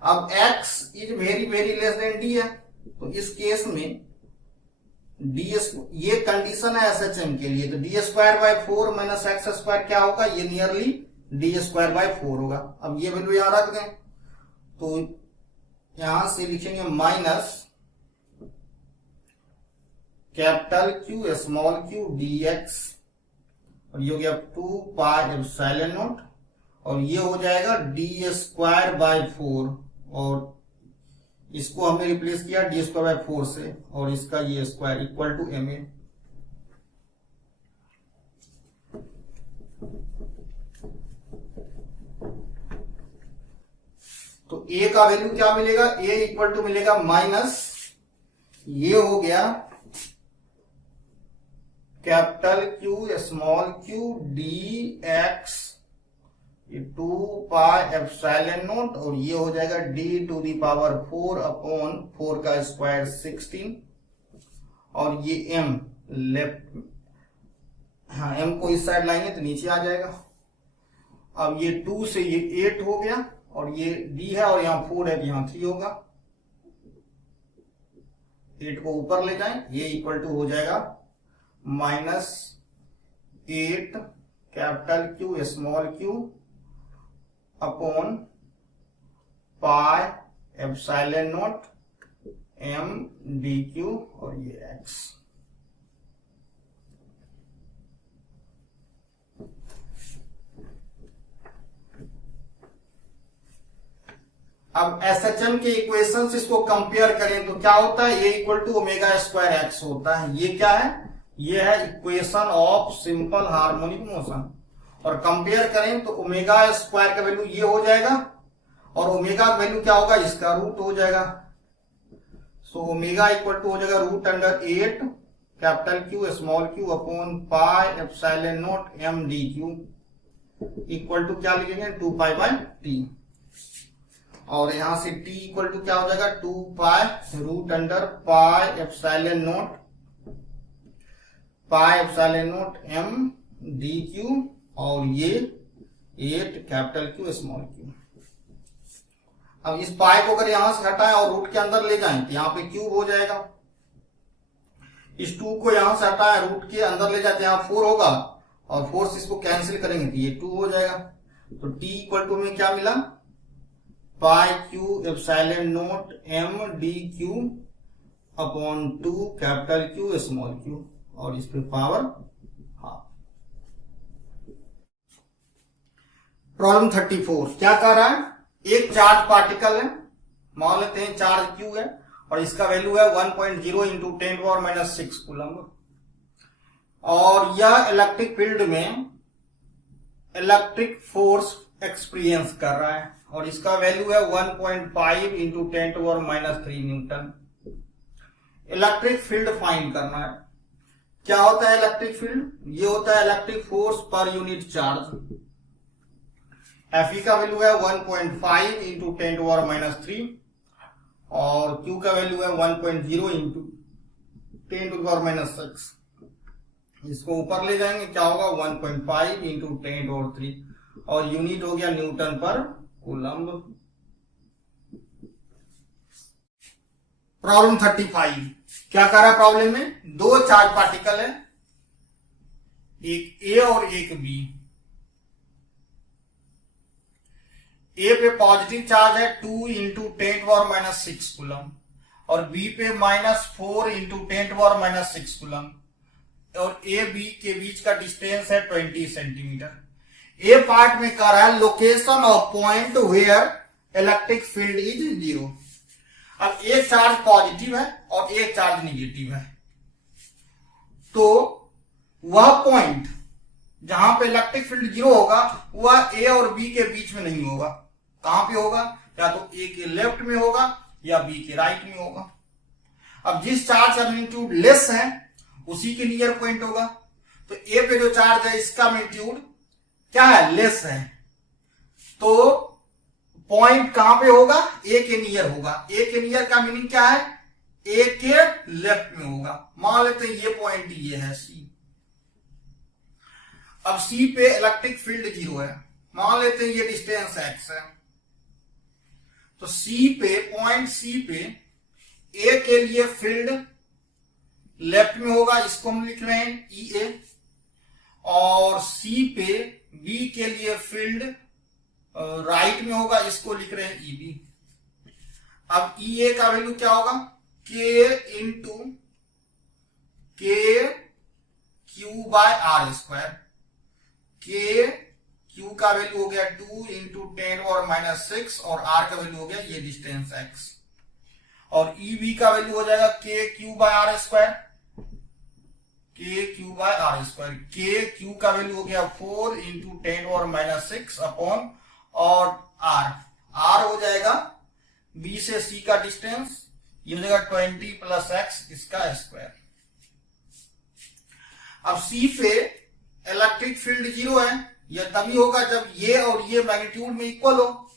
अब x is very very less than d है, तो इस केस में ये कंडीशन है SHM के लिए, तो d²/4 माइनस x² क्या होगा, ये नियरली d²/4 होगा। अब ये वैल्यू यहां रख दें तो यहां से लिखेंगे minus capital Q small Q dx, और ये हो गया 2 पाई एप्सिलॉन नॉट, और ये हो जाएगा d²/4, और इसको हमने रिप्लेस किया d²/4 से, और इसका ये स्क्वायर इक्वल टू ma। तो a का वैल्यू क्या मिलेगा, a इक्वल टू मिलेगा माइनस, ये हो गया capital Q small Q dx, ये 2 पाई एप्सिलॉन नॉट, और ये हो जाएगा d⁴/4 का स्क्वायर 16, और ये m लेफ्ट, हाँ m को इस साइड लाएंगे तो नीचे आ जाएगा। अब ये 2 से ये 8 हो गया, और ये d है और यहाँ 4 है तो यहाँ 3 होगा, 8 को ऊपर ले जाएं, ये इक्वल टू हो जाएगा -8 capital Q small Q upon pi epsilon not m dq, और ये x। अब SHM के इक्वेशन से इसको कंपेयर करें तो क्या होता है, a इक्वल टू ω² x होता है। ये क्या है, ये है equation of simple harmonic motion, और कंपेयर करें तो ω² का वैल्यू ये हो जाएगा, और ओमेगा का वैल्यू क्या होगा, इसका रूट हो जाएगा। सो ओमेगा इक्वल टू हो जाएगा √8 capital Q small Q upon pi epsilon not m dq, equal to क्या लिखेंगे 2π/t, और यहां से t इक्वल टू क्या हो जाएगा 2π √pi epsilon not m dq, और ये 8 कैपिटल क्यू स्मॉल क्यू। अब इस पाई को अगर यहां से हटाएं और रूट के अंदर ले जाएं तो यहाँ पे क्यूब हो जाएगा। इस 2 को यहां से हटाएं, रूट के अंदर ले जाते, यहाँ 4 होगा, और 4 से इसको कैंसिल करेंगे तो ये 2 हो जाएगा। तो t इक्वल टू में क्या मिला, pi Q epsilon not m dq upon 2 capital Q small Q, और इस पे पावर हाफ। प्रॉब्लम 34 क्या कह रहा है, एक चार्ज पार्टिकल है, मान लेते हैं चार्ज Q है, और इसका वैल्यू है 1.0 इंटू 10⁻⁻⁶ कूलम्ब, और यह इलेक्ट्रिक फील्ड में इलेक्ट्रिक फोर्स एक्सपीरियंस कर रहा है, और इसका वैल्यू है 1.5 into 10⁻³ Newton. Electric field find करना है। क्या होता है इलेक्ट्रिक फील्ड, ये होता है electric force per unit charge. Fe का वैल्यू है 1.5 इंटू 10⁻³ और Q का वैल्यू है 1.0 इंटू 10⁻⁶। इसको ऊपर ले जाएंगे क्या होगा 1.5 इंटू 10⁻³ और यूनिट हो गया न्यूटन पर कूलम्ब। प्रॉब्लम 35 क्या कर रहा है, प्रॉब्लम में दो चार्ज पार्टिकल है, एक ए और एक बी। ए पे पॉजिटिव चार्ज है 2 इंटू 10⁻⁶ कूलम और बी पे -4 इंटू 10⁻⁶ कूलम और ए बी के बीच का डिस्टेंस है 20 सेंटीमीटर। ए पार्ट में कह रहा है location of point where electric field is 0। अब एक चार्ज पॉजिटिव है और एक चार्ज निगेटिव है, तो वह पॉइंट जहां पे इलेक्ट्रिक फील्ड 0 होगा वह ए और बी के बीच में नहीं होगा। कहां पे होगा, या तो ए के लेफ्ट में होगा या बी के राइट में होगा। अब जिस चार्ज का मैग्नीट्यूड लेस है उसी के नियर पॉइंट होगा, तो ए पे जो चार्ज है इसका मैग्नीट्यूड क्या है, लेस है, तो पॉइंट कहां पे होगा, ए के नियर होगा। ए के नियर का मीनिंग क्या है, ए के लेफ्ट में होगा। मान लेते हैं ये पॉइंट ये है सी। अब सी पे इलेक्ट्रिक फील्ड 0 है, मान लेते हैं ये डिस्टेंस x है, तो सी पे पॉइंट सी पे ए के लिए फील्ड लेफ्ट में होगा, इसको हम लिख रहे हैं ई ए, और सी पे बी के लिए फील्ड राइट में होगा, इसको लिख रहे हैं ई बी। अब ई ए का वैल्यू क्या होगा, के इंटू के क्यू बाय आर स्क्वायर। के क्यू का वैल्यू हो गया 2 इंटू 10⁻⁶ और आर का वैल्यू हो गया ये डिस्टेंस x, और ईवी का वैल्यू हो जाएगा के क्यू बाय आर स्क्वायर। के क्यू बाय आर स्क्वायर, के क्यू का वैल्यू हो गया 4 इंटू 10⁻⁶ अपॉन और आर हो जाएगा बी से सी का डिस्टेंस, ये हो जाएगा 20 प्लस x इसका स्क्वायर। अब सी पे इलेक्ट्रिक फील्ड 0 है, यह तभी होगा जब ये और ये मैग्नीट्यूड में इक्वल हो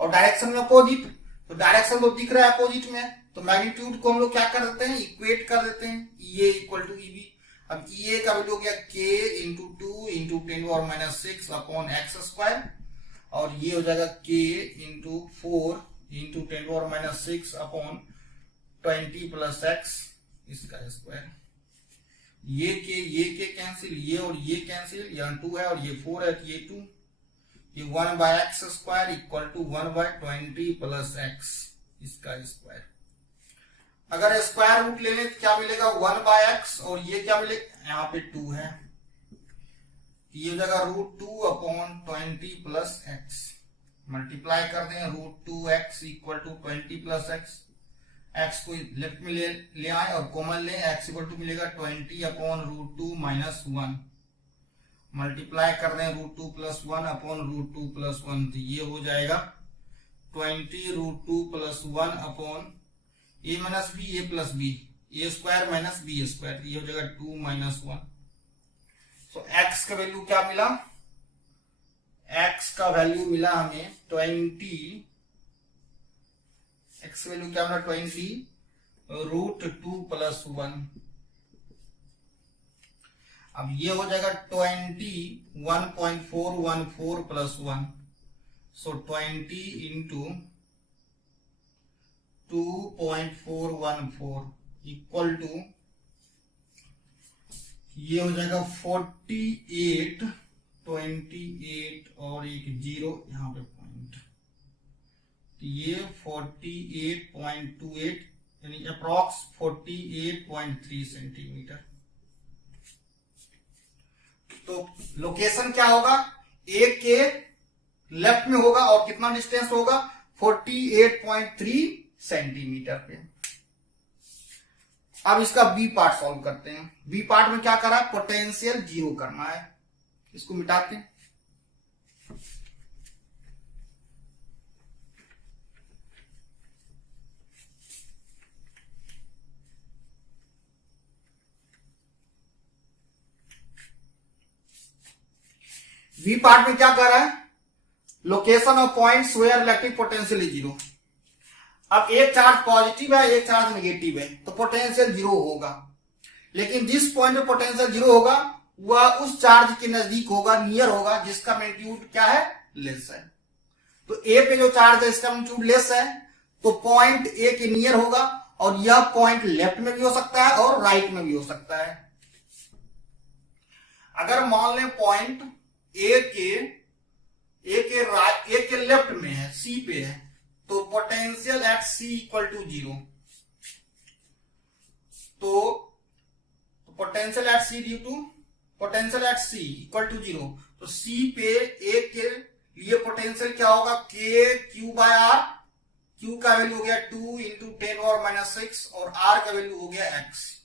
और डायरेक्शन में अपोजिट। तो डायरेक्शन तो दिख रहा है अपोजिट में, तो मैग्नीट्यूड को हम लोग क्या कर देते हैं, इक्वेट कर देते हैं, ए इक्वल टू ईबी। अब ए का वैल्यू हो गया के into 2 into 10⁻⁶ upon x square, और ये हो जाएगा k into 4 into 10⁻⁶ upon 20 plus x इसका स्क्वायर। ये के कैंसिल, ये और ये कैंसिल, यहाँ 2 है और ये 4 है, ये 2, ये 1 by x square equal to 1 by 20 plus x इसका स्क्वायर। अगर स्क्वायर रूट ले लें तो क्या मिलेगा 1 बाय एक्स, और ये क्या मिलेगा यहाँ पे 2 है, ये हो जाएगा √2 अपॉन 20 प्लस एक्स। मल्टीप्लाई कर दें √2x equal to 20 plus x, x को लेफ्ट में ले आए और कॉमन ले, एक्स इक्वल टू मिलेगा 20 अपॉन √2 माइनस 1। मल्टीप्लाई कर दें √2 प्लस 1 अपॉन √2 प्लस 1, तो ये हो जाएगा 20 √2 प्लस 1 अपॉन ए माइनस बी, ए प्लस बी, ए स्क्वायर माइनस बी स्क्वायर, ये हो जाएगा 2 माइनस 1। तो एक्स का वैल्यू क्या मिला, एक्स का वैल्यू मिला हमें 20, एक्स वैल्यू क्या मिला 20 √2 प्लस 1। अब ये हो जाएगा 20 1.414 plus 1, so 20 into 2.414 equal to ये हो जाएगा 48, 28 और एक 0 यहाँ पे पॉइंट, तो ये 48.28 यानी अप्रॉक्स 48.3 सेंटीमीटर। तो लोकेशन क्या होगा, ए के लेफ्ट में होगा और कितना डिस्टेंस होगा 48.3 सेंटीमीटर पे। अब इसका बी पार्ट सॉल्व करते हैं। बी पार्ट में क्या करा है, पोटेंशियल 0 करना है, इसको मिटाते हैं। वी पार्ट में क्या कर रहा है, location of points where electric potential is 0। अब एक चार्ज पॉजिटिव है, एक चार्ज नेगेटिव है, तो पोटेंशियल 0 होगा, लेकिन जिस पॉइंट पे पोटेंशियल 0 होगा वह उस चार्ज के नजदीक होगा, नियर होगा, जिसका मैग्नीट्यूड क्या है, लेस है। तो ए पे जो चार्ज है इसका मैग्नीट्यूड लेस है, तो पॉइंट ए के नियर होगा, और यह पॉइंट लेफ्ट में भी हो सकता है और राइट में भी हो सकता है। अगर मान लें पॉइंट ए के लेफ्ट में है, सी पे है, तो potential at C equal to 0। तो potential at C due to potential at C equal to 0, तो सी पे ए के लिए पोटेंशियल क्या होगा, के क्यू बाय आर, क्यू का वैल्यू हो गया 2 इंटू 10⁻⁶ और आर का वैल्यू हो गया एक्स,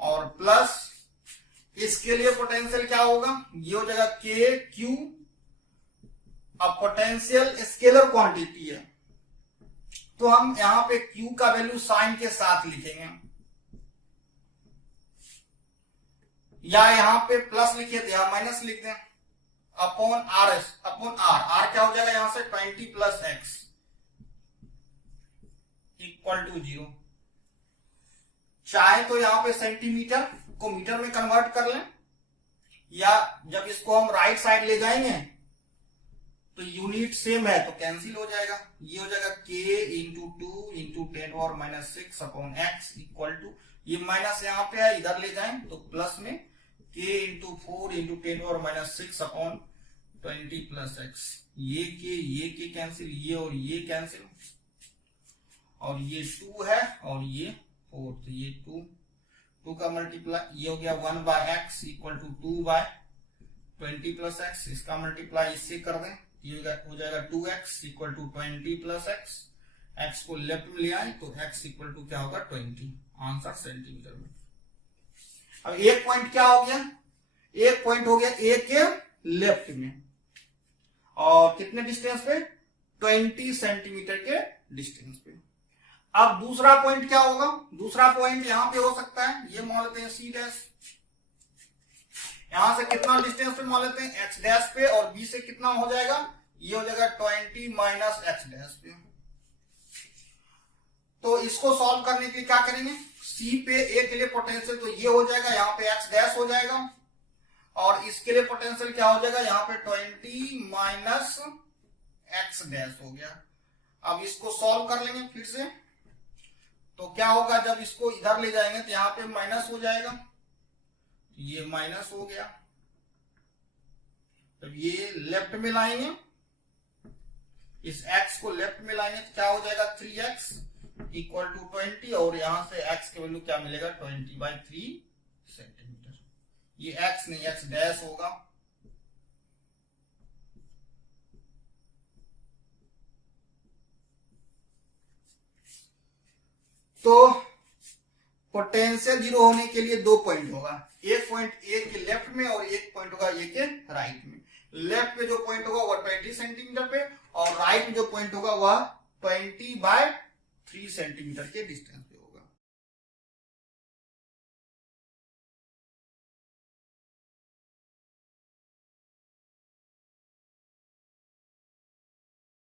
और प्लस इसके लिए पोटेंशियल क्या होगा, ये हो जाएगा के क्यू। अब पोटेंशियल स्केलर क्वांटिटी है, तो हम यहां पे क्यू का वैल्यू साइन के साथ लिखेंगे, या यहां पे प्लस लिखे थे या माइनस लिख दें, अपॉन आर क्या हो जाएगा यहां से 20 प्लस एक्स इक्वल टू 0। चाहे तो यहां पे सेंटीमीटर को मीटर में कन्वर्ट कर लें, या जब इसको हम राइट साइड ले जाएंगे तो यूनिट सेम है तो कैंसिल हो जाएगा, ये हो जाएगा k into 2 into 10⁻⁶ upon x equal to, ये माइनस यहाँ पे है, इधर ले जाएं तो प्लस में के into 4 into 10⁻⁶ upon 20 plus x, ये के कैंसिल, ये और ये कैंसिल, और ये 2 है और ये 4, तो ये 2 2 का मल्टीप्लाई, ये हो गया 1/x equal to 2/20 plus x, इसका मल्टीप्लाई इससे कर दें, ये हो जाएगा 2x equal to 20 plus x, x को लेफ्ट में ले आए तो x इक्वल टू क्या होगा 20, आंसर सेंटीमीटर में। अब एक पॉइंट क्या हो गया, एक पॉइंट हो गया ए के लेफ्ट में और कितने डिस्टेंस पे, 20 सेंटीमीटर के डिस्टेंस पे। अब दूसरा पॉइंट क्या होगा, दूसरा पॉइंट यहां पे हो सकता है, ये मान लेते हैं सी डैश, यहां से कितना डिस्टेंस पे मान लेते हैं एक्स डैश पे, और बी से कितना हो जाएगा, ये हो जाएगा 20 माइनस एक्स डैश पे। तो इसको सॉल्व करने के लिए क्या करेंगे, सी पे ए के लिए पोटेंशियल तो ये हो जाएगा, यहाँ पे एक्स डैश हो जाएगा, और इसके लिए पोटेंशियल क्या हो जाएगा, यहाँ पे 20 माइनस एक्स डैश हो गया। अब इसको सॉल्व कर लेंगे फिर से, तो क्या होगा, जब इसको इधर ले जाएंगे तो यहाँ पे माइनस हो जाएगा, ये माइनस हो गया। जब ये लेफ्ट में लाएंगे, इस x को लेफ्ट में लाएंगे तो क्या हो जाएगा 3x इक्वल टू 20, और यहां से x की वैल्यू क्या मिलेगा 20/3 सेंटीमीटर। ये x नहीं x डैश होगा। तो पोटेंशियल जीरो होने के लिए दो पॉइंट होगा, एक पॉइंट ए के लेफ्ट में और एक पॉइंट होगा ए के राइट में। लेफ्ट पे जो पॉइंट होगा वह 20 सेंटीमीटर पे, और राइट में जो पॉइंट होगा वह 20/3 सेंटीमीटर के डिस्टेंस पे।